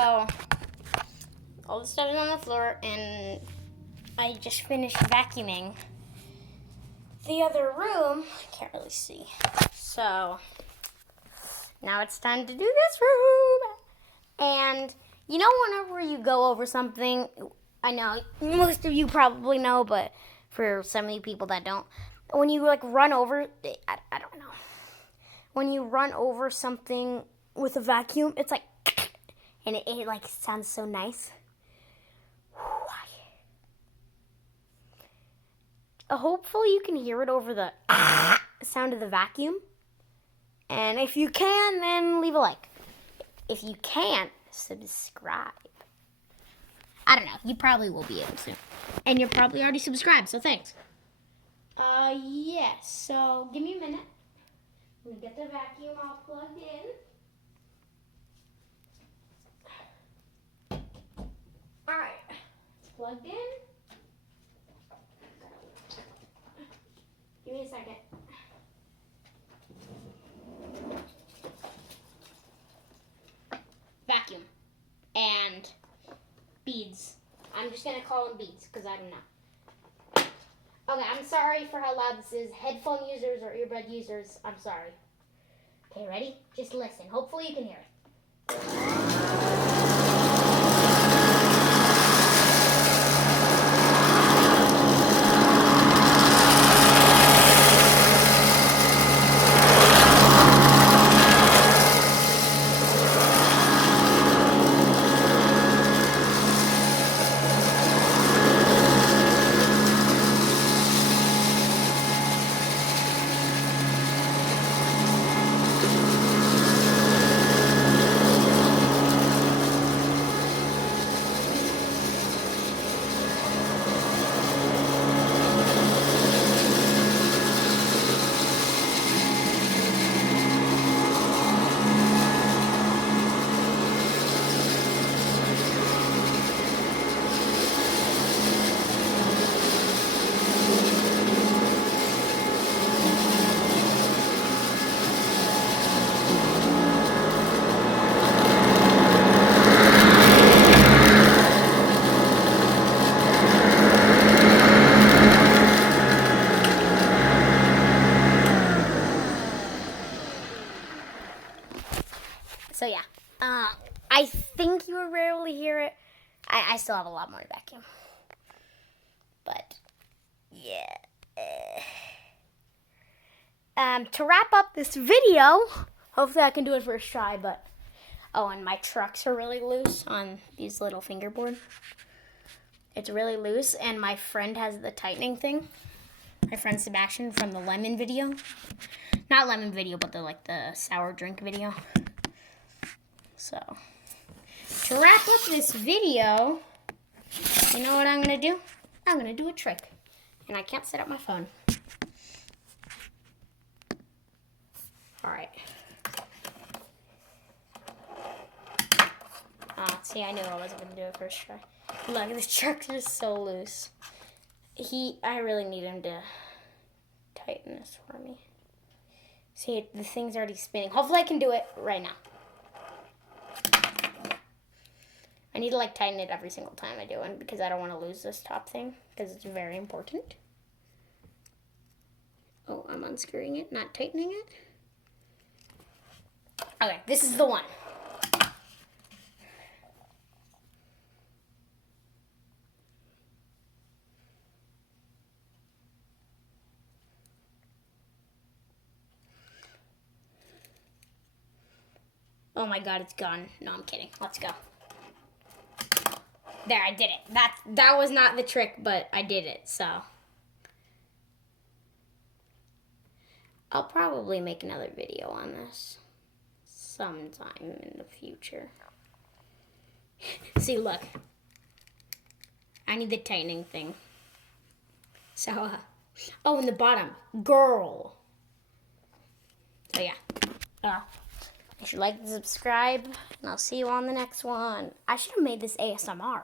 So, all the stuff is on the floor, and I just finished vacuuming the other room. I can't really see. So, now it's time to do this room. And, you know, whenever you go over something, I know most of you probably know, but for some of you people that don't, when you like run over, I don't know. When you run over something with a vacuum, it's like, and it like sounds so nice. Hopefully you can hear it over the sound of the vacuum. And if you can, then leave a like. If you can't, subscribe. I don't know. You probably will be able to. And you're probably already subscribed, so thanks. Yes. So, give me a minute. Let me get the vacuum all plugged in. Alright. It's plugged in. Give me a second. Vacuum. And beads. I'm just going to call them beads because I don't know. Okay, I'm sorry for how loud this is. Headphone users or earbud users, I'm sorry. Okay, ready? Just listen. Hopefully you can hear it. So yeah, I think you will rarely hear it. I still have a lot more to vacuum. But, yeah. To wrap up this video, hopefully I can do it first try, but, oh, and my trucks are really loose on these little fingerboard. It's really loose, and my friend has the tightening thing. My friend Sebastian from the lemon video. Not lemon video, but the sour drink video. So, to wrap up this video, you know what I'm going to do? I'm going to do a trick. And I can't set up my phone. Alright. See, I knew I wasn't going to do it first try. Look, this truck is so loose. I really need him to tighten this for me. See, the thing's already spinning. Hopefully I can do it right now. I need to tighten it every single time I do it because I don't want to lose this top thing because it's very important. Oh, I'm unscrewing it, not tightening it. Okay, this is the one. Oh my god, it's gone. No, I'm kidding. Let's go. There, I did it. That was not the trick, but I did it, so. I'll probably make another video on this sometime in the future. See, look. I need the tightening thing. So, oh, in the bottom. Girl. So, yeah. If you like, subscribe, and I'll see you on the next one. I should have made this ASMR.